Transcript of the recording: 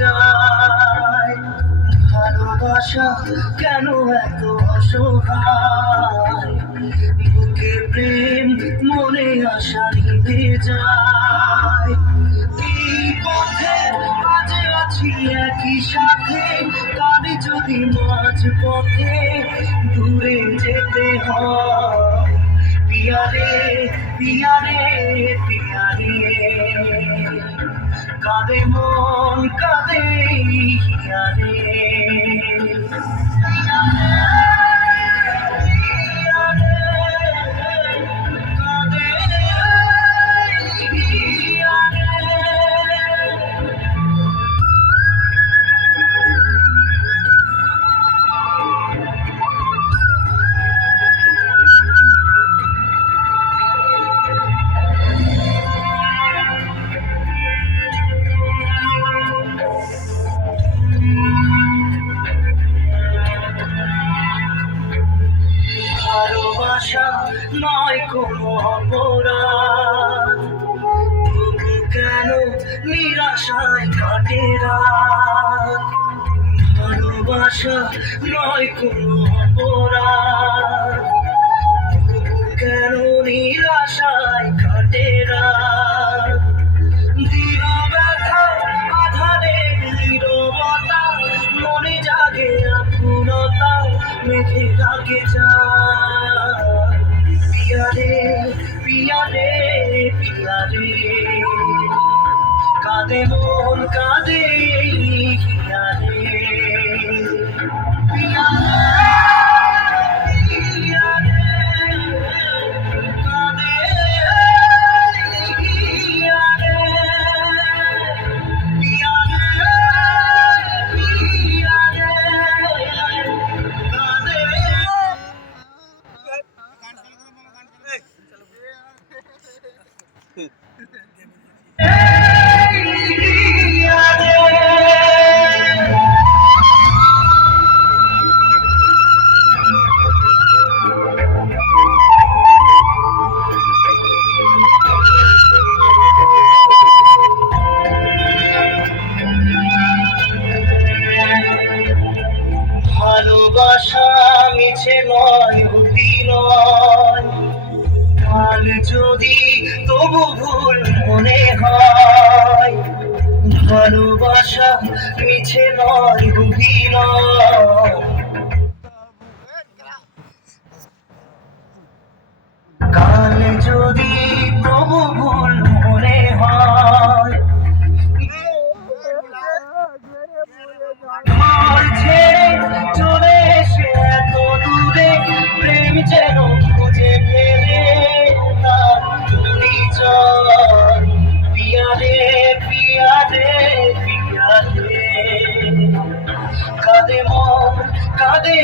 যায়। ভালোবাসা কেন এত অসহায়, বুকে প্রেম মনে আশা নিভে যায়। এই পথে আজ আছি একই সাথে, কাল যদি মাঝ পথে দূরে যেতে হয়। পিয়ারে পিয়ারে পিয়ারে, কাঁদে মন কাঁদে হিয়ারে। ভালোবাসা নয় কোনো অপরাধ, তবু কেন নিরাশায় কাটে রাত। ভালোবাসা নয় কোনো অপরাধ, তবু কেন নিরাশায় কাটে রাত। দৃঢ় ব্যথা আধারে নীরবতা, মনে জাগে আকুলতা, মেঘে লাগে যায়। পিয়ারে পিয়ারে পিয়ারে, কাঁদে মন কাঁদে হিয়ারে। পিয়ারে পিয়ারে, কাঁদে হিয়ারে। পিয়ারে পিয়ারে, কাঁদে। ভালোবাসা মিছে নয় অতি নয়, কাল যদি তবু ভুল মনে হয়। ভালোবাসা মিছে নয় অতি নয়, কাল যদি তবু ভুল মনে হয়। ঘর ছেড়ে চলে এসে এত দূরে, প্রেম যেন খুঁজে ফেলে তার পরিচয়। পিয়ারে পিয়ারে পিয়ারে, কাঁদে মন কাঁদে